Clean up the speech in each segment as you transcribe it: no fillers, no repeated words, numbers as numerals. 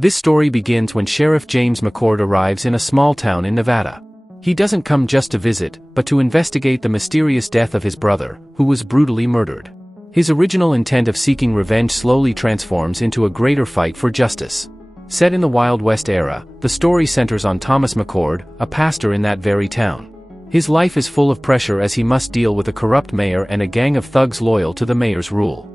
This story begins when Sheriff James McCord arrives in a small town in Nevada. He doesn't come just to visit, but to investigate the mysterious death of his brother, who was brutally murdered. His original intent of seeking revenge slowly transforms into a greater fight for justice. Set in the Wild West era, the story centers on Thomas McCord, a pastor in that very town. His life is full of pressure as he must deal with a corrupt mayor and a gang of thugs loyal to the mayor's rule.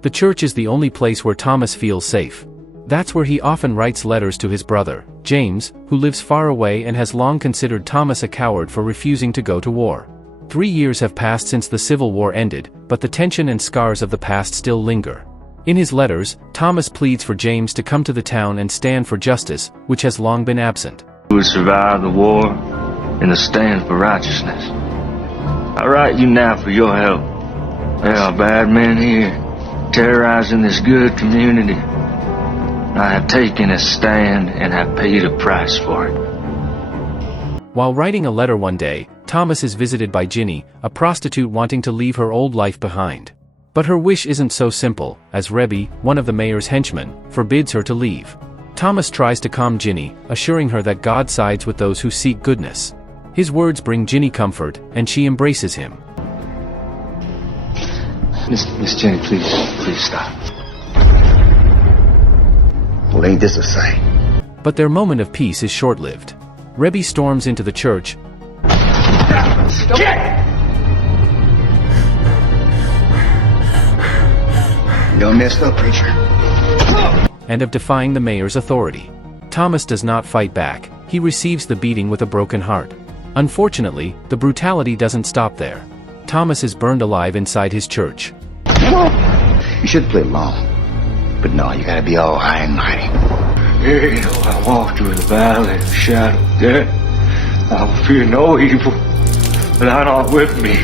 The church is the only place where Thomas feels safe. That's where he often writes letters to his brother, James, who lives far away and has long considered Thomas a coward for refusing to go to war. 3 years have passed since the Civil War ended, but the tension and scars of the past still linger. In his letters, Thomas pleads for James to come to the town and stand for justice, which has long been absent. Who would survive the war and the stand for righteousness. I write you now for your help. There are bad men here, terrorizing this good community. I have taken a stand and have paid a price for it. While writing a letter one day, Thomas is visited by Ginny, a prostitute wanting to leave her old life behind. But her wish isn't so simple, as Rebbe, one of the mayor's henchmen, forbids her to leave. Thomas tries to calm Ginny, assuring her that God sides with those who seek goodness. His words bring Ginny comfort, and she embraces him. Miss Jenny, please stop. Well, ain't this a sight? But their moment of peace is short-lived. Rebbe storms into the church. You messed up, preacher. And of defying the mayor's authority. Thomas does not fight back. He receives the beating with a broken heart. Unfortunately, the brutality doesn't stop there. Thomas is burned alive inside his church. You should play along. But no, you gotta be all high and mighty. Yea, though I walk through the valley of the shadow of death, I will fear no evil, but thou art with me.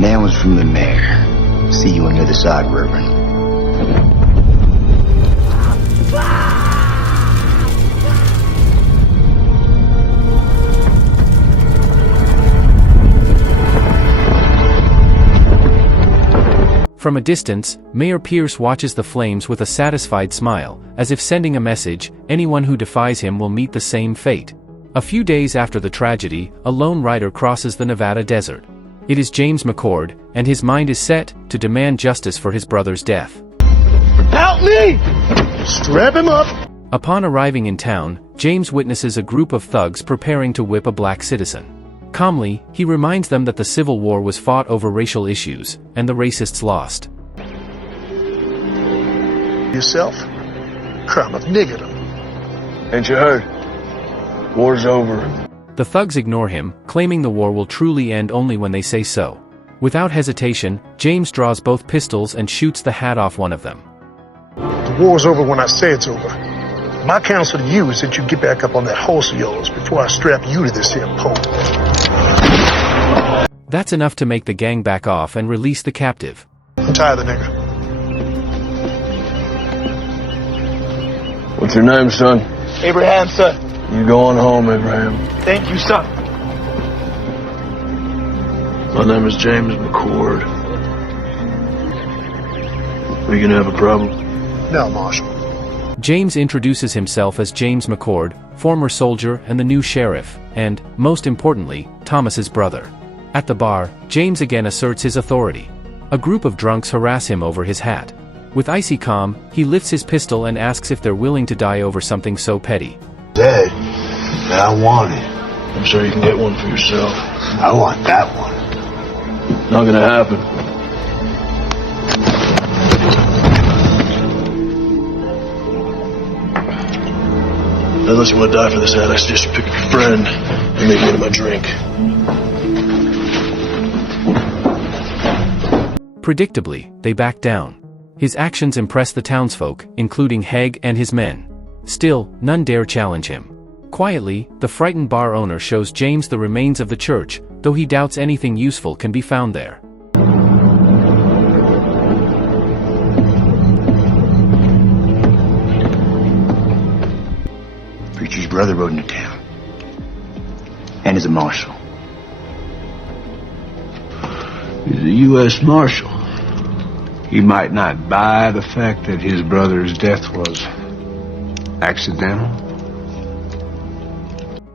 That was from the mayor. See you on the other side, Reverend. From a distance, Mayor Pierce watches the flames with a satisfied smile, as if sending a message, anyone who defies him will meet the same fate. A few days after the tragedy, a lone rider crosses the Nevada desert. It is James McCord, and his mind is set to demand justice for his brother's death. Help me! Strap him up! Upon arriving in town, James witnesses a group of thugs preparing to whip a black citizen. Calmly, he reminds them that the Civil War was fought over racial issues, and the racists lost. Yourself? Crime of niggerdom. Ain't you heard? War's over. The thugs ignore him, claiming the war will truly end only when they say so. Without hesitation, James draws both pistols and shoots the hat off one of them. The war's over when I say it's over. My counsel to you is that you get back up on that horse of yours before I strap you to this here pole. That's enough to make the gang back off and release the captive. Untie the nigger. What's your name, son? Abraham, sir. You going home, Abraham. Thank you, sir. My name is James McCord. Are you gonna have a problem? No, Marshal. James introduces himself as James McCord, former soldier and the new sheriff, and, most importantly, Thomas's brother. At the bar, James again asserts his authority. A group of drunks harass him over his hat. With icy calm, he lifts his pistol and asks if they're willing to die over something so petty. Dead. I want it. I'm sure you can get one for yourself. I want that one. Not gonna happen. Unless you want to die for this hat, I suggest you pick up your friend and maybe get him a drink. Predictably, they back down. His actions impress the townsfolk, including Haig and his men. Still, none dare challenge him. Quietly, the frightened bar owner shows James the remains of the church, though he doubts anything useful can be found there. brother rode into town. And is a marshal. He's a U.S. Marshal. He might not buy the fact that his brother's death was accidental.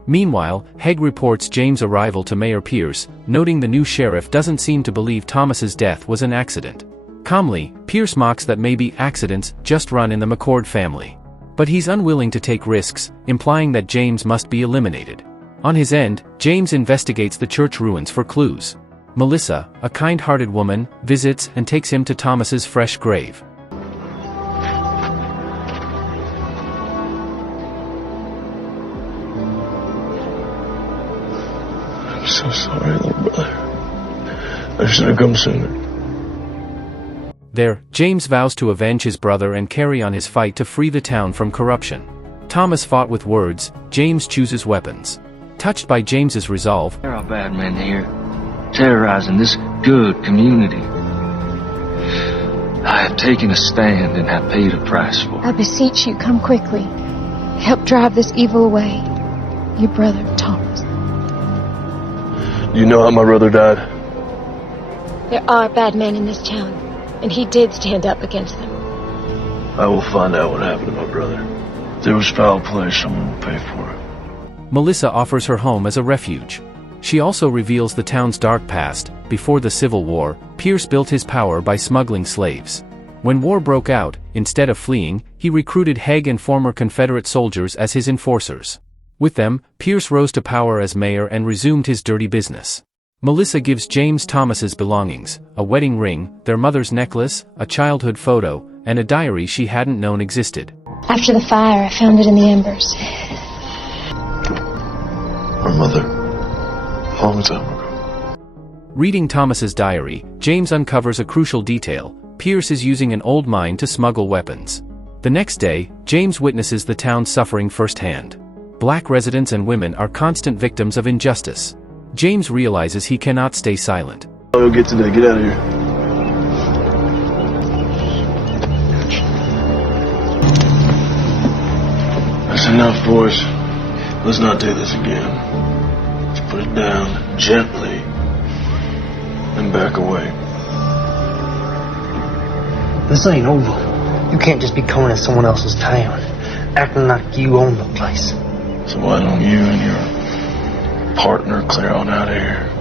Meanwhile, Haig reports James' arrival to Mayor Pierce, noting the new sheriff doesn't seem to believe Thomas's death was an accident. Calmly, Pierce mocks that maybe accidents just run in the McCord family. But he's unwilling to take risks, implying that James must be eliminated. On his end, James investigates the church ruins for clues. Melissa, a kind-hearted woman, visits and takes him to Thomas's fresh grave. I'm so sorry, little brother. I should have come sooner. There, James vows to avenge his brother and carry on his fight to free the town from corruption. Thomas fought with words, James chooses weapons. Touched by James's resolve, There are bad men here, terrorizing this good community. I have taken a stand and have paid a price for I it. beseech you, come quickly. Help drive this evil away. Your brother, Thomas. You know how my brother died? There are bad men in this town, and he did stand up against them. I will find out what happened to my brother. If there was foul play, someone will pay for it. Melissa offers her home as a refuge. She also reveals the town's dark past. Before the Civil War, Pierce built his power by smuggling slaves. When war broke out, instead of fleeing, he recruited Haig and former Confederate soldiers as his enforcers. With them, Pierce rose to power as mayor and resumed his dirty business. Melissa gives James Thomas's belongings, a wedding ring, their mother's necklace, a childhood photo, and a diary she hadn't known existed. After the fire, I found it in the embers. My mother, a long time ago. Reading Thomas's diary, James uncovers a crucial detail. Pierce is using an old mine to smuggle weapons. The next day, James witnesses the town suffering firsthand. Black residents and women are constant victims of injustice. James realizes he cannot stay silent. I'll get today. Get out of here. That's enough, boys. Let's not do this again. Let's put it down gently and back away. This ain't over. You can't just be coming to someone else's town, acting like you own the place. So why don't you and your partner clear on out of here?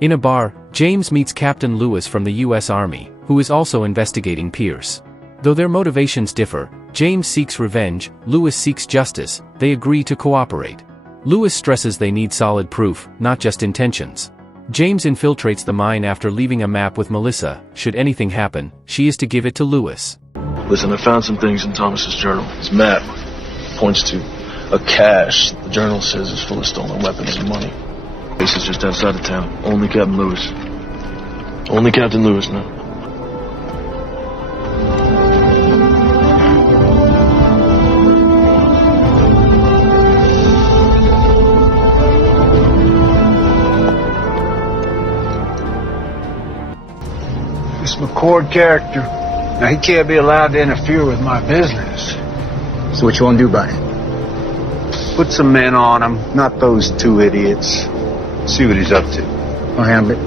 In a bar, James meets Captain Lewis from the U.S. Army, who is also investigating Pierce. Though their motivations differ, James seeks revenge, Lewis seeks justice. They agree to cooperate. Lewis stresses they need solid proof, not just intentions. James infiltrates the mine after leaving a map with Melissa. Should anything happen, she is to give it to Lewis. Listen, I found some things in Thomas's journal. His map points to a cache the journal says is full of stolen weapons and money. This is just outside of town. Only Captain Lewis. Only Captain Lewis now. This McCord character, now he can't be allowed to interfere with my business. So what you want to do about it? Put some men on him, not those two idiots. See what he's up to. I'll handle it.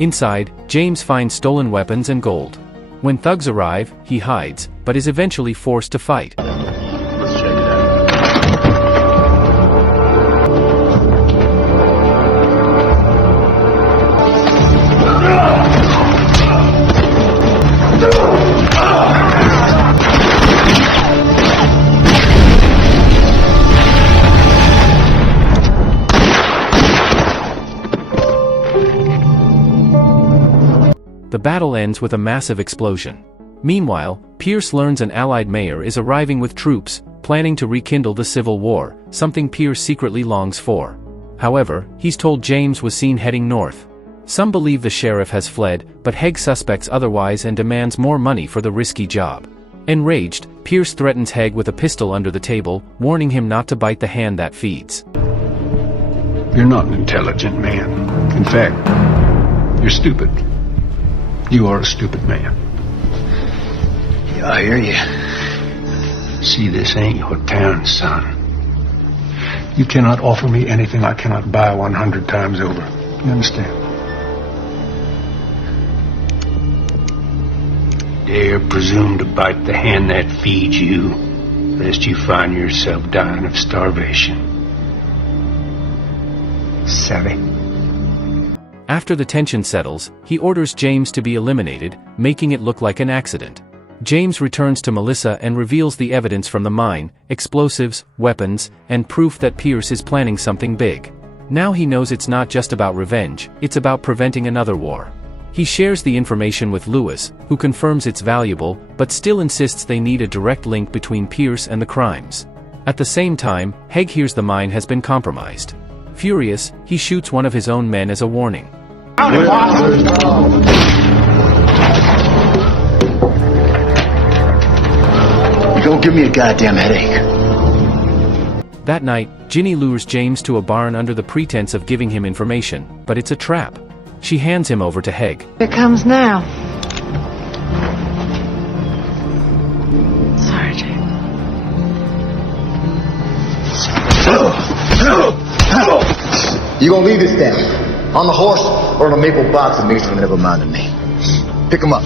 Inside, James finds stolen weapons and gold. When thugs arrive, he hides, but is eventually forced to fight. Let's check it out. The battle ends with a massive explosion. Meanwhile, Pierce learns an allied mayor is arriving with troops, planning to rekindle the Civil War, something Pierce secretly longs for. However, he's told James was seen heading north. Some believe the sheriff has fled, but Haig suspects otherwise and demands more money for the risky job. Enraged, Pierce threatens Haig with a pistol under the table, warning him not to bite the hand that feeds. You're not an intelligent man. In fact, you're stupid. You are a stupid man. Yeah, I hear you. See, this ain't your town, son. You cannot offer me anything I cannot buy 100 times over. You understand? Dare presume to bite the hand that feeds you, lest you find yourself dying of starvation. Savvy? After the tension settles, he orders James to be eliminated, making it look like an accident. James returns to Melissa and reveals the evidence from the mine, explosives, weapons, and proof that Pierce is planning something big. Now he knows it's not just about revenge, it's about preventing another war. He shares the information with Lewis, who confirms it's valuable, but still insists they need a direct link between Pierce and the crimes. At the same time, Haig hears the mine has been compromised. Furious, he shoots one of his own men as a warning. You don't give me a goddamn headache. That night, Ginny lures James to a barn under the pretense of giving him information, but it's a trap. She hands him over to Haig. Here comes now. Sorry, James. You gonna leave this town? On the horse or in a maple box that makes them never mind to me? Pick him up.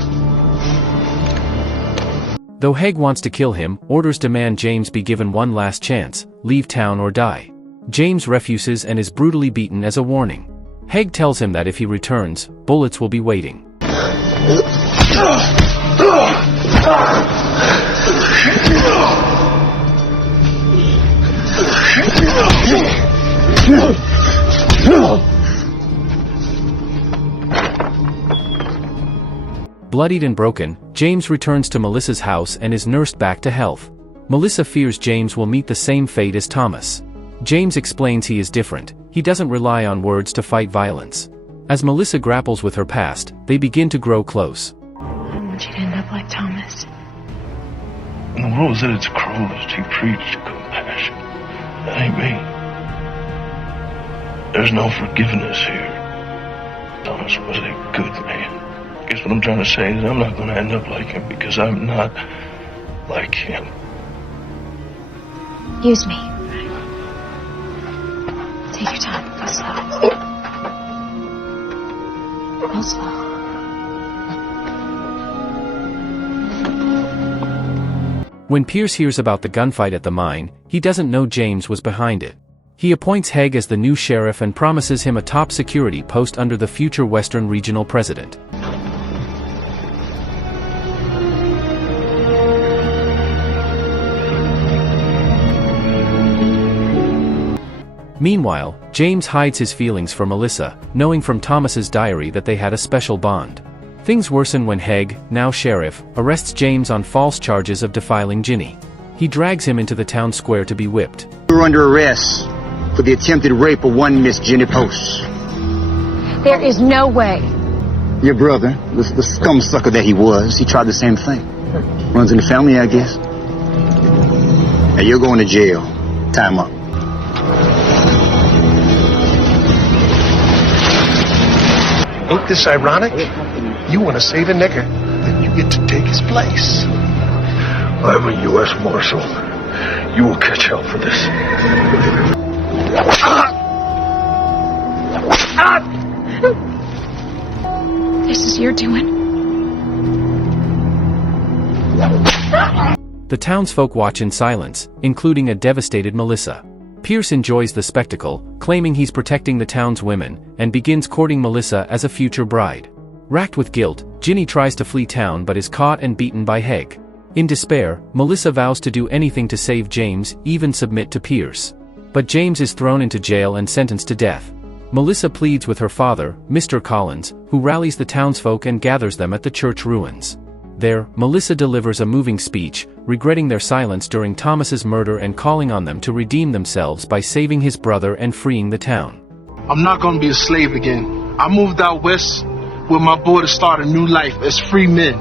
Though Haig wants to kill him, orders demand James be given one last chance, leave town or die. James refuses and is brutally beaten as a warning. Haig tells him that if he returns, bullets will be waiting. Bloodied and broken, James returns to Melissa's house and is nursed back to health. Melissa fears James will meet the same fate as Thomas. James explains he is different, he doesn't rely on words to fight violence. As Melissa grapples with her past, they begin to grow close. I don't want you to end up like Thomas. When the world was at its cruelest, he preached compassion. That ain't me. There's no forgiveness here. Thomas was a good man. I guess what I'm trying to say is I'm not going to end up like him because I'm not like him. Use me. Take your time. Go slow. Go slow. When Pierce hears about the gunfight at the mine, he doesn't know James was behind it. He appoints Haig as the new sheriff and promises him a top security post under the future Western Regional President. Meanwhile, James hides his feelings for Melissa, knowing from Thomas's diary that they had a special bond. Things worsen when Haig, now sheriff, arrests James on false charges of defiling Ginny. He drags him into the town square to be whipped. You're under arrest for the attempted rape of one Miss Jenny Post. There is no way. Your brother, the scum sucker that he was, he tried the same thing. Runs in the family, I guess. Now you're going to jail. Time up. Ain't this ironic? You want to save a nigger, then you get to take his place. I'm a U.S. Marshal. You will catch hell for this. This is your doing. The townsfolk watch in silence, including a devastated Melissa. Pierce enjoys the spectacle, claiming he's protecting the town's women, and begins courting Melissa as a future bride. Racked with guilt, Ginny tries to flee town but is caught and beaten by Haig. In despair, Melissa vows to do anything to save James, even submit to Pierce. But James is thrown into jail and sentenced to death. Melissa pleads with her father, Mr. Collins, who rallies the townsfolk and gathers them at the church ruins. There, Melissa delivers a moving speech, regretting their silence during Thomas's murder and calling on them to redeem themselves by saving his brother and freeing the town. I'm not gonna be a slave again. I moved out west with my boy to start a new life as free men.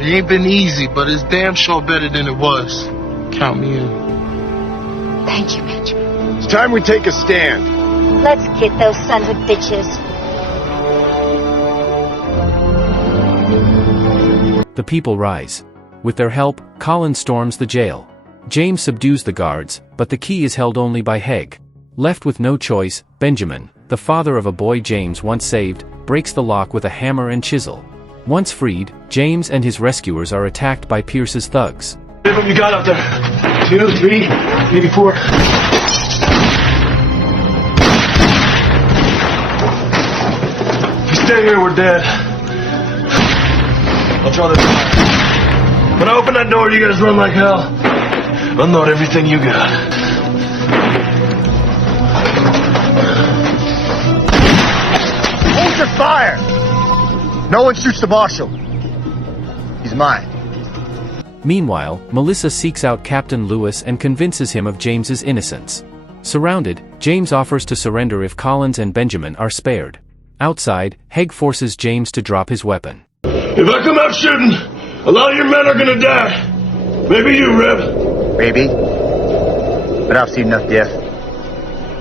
It ain't been easy, but it's damn sure better than it was. Count me in. Thank you, Benjamin. It's time we take a stand. Let's get those sons of bitches. The people rise. With their help, Colin storms the jail. James subdues the guards, but the key is held only by Heg. Left with no choice, Benjamin, the father of a boy James once saved, breaks the lock with a hammer and chisel. Once freed, James and his rescuers are attacked by Pierce's thugs. How many you got out there? 2, 3, maybe 4. If you stay here, we're dead. I'll draw this line. When I open that door, you guys run like hell. Unload everything you got. Hold your fire! No one shoots the marshal. He's mine. Meanwhile, Melissa seeks out Captain Lewis and convinces him of James's innocence. Surrounded, James offers to surrender if Collins and Benjamin are spared. Outside, Heg forces James to drop his weapon. If I come out shooting, a lot of your men are gonna die. Maybe you, Reb. Maybe. But I've seen enough death.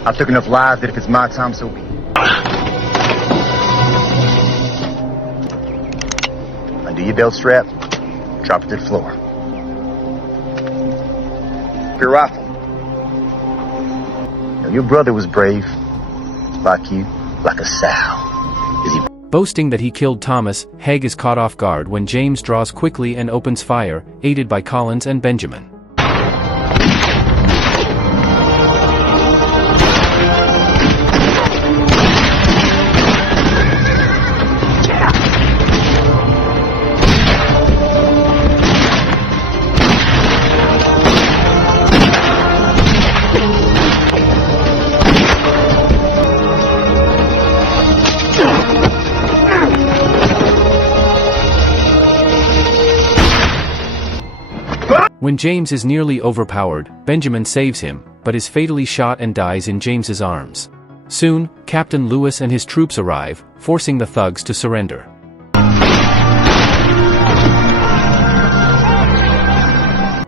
I took enough lives that if it's my time, so be it. Undo your belt strap, drop it to the floor. Your rifle. Now, your brother was brave, like you, like a sow. Is he? Boasting that he killed Thomas, Heg is caught off guard when James draws quickly and opens fire, aided by Collins and Benjamin. When James is nearly overpowered, Benjamin saves him, but is fatally shot and dies in James's arms. Soon, Captain Lewis and his troops arrive, forcing the thugs to surrender.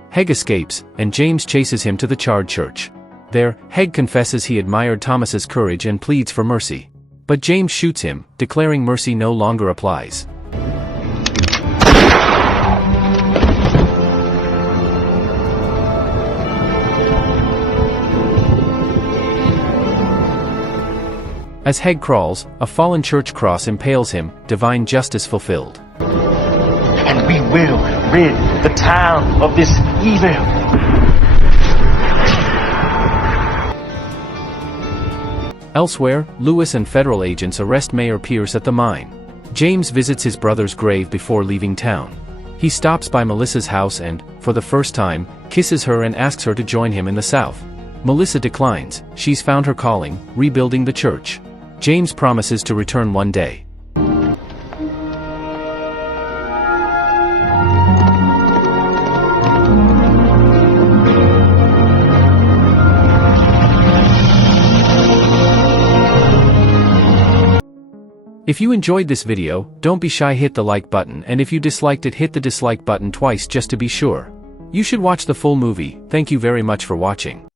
Heg escapes, and James chases him to the charred church. There, Heg confesses he admired Thomas's courage and pleads for mercy. But James shoots him, declaring mercy no longer applies. As Heg crawls, a fallen church cross impales him, divine justice fulfilled. And we will rid the town of this evil. Elsewhere, Lewis and federal agents arrest Mayor Pierce at the mine. James visits his brother's grave before leaving town. He stops by Melissa's house and, for the first time, kisses her and asks her to join him in the South. Melissa declines. She's found her calling, rebuilding the church. James promises to return one day. If you enjoyed this video, don't be shy, hit the like button, and if you disliked it, hit the dislike button twice just to be sure. You should watch the full movie. Thank you very much for watching.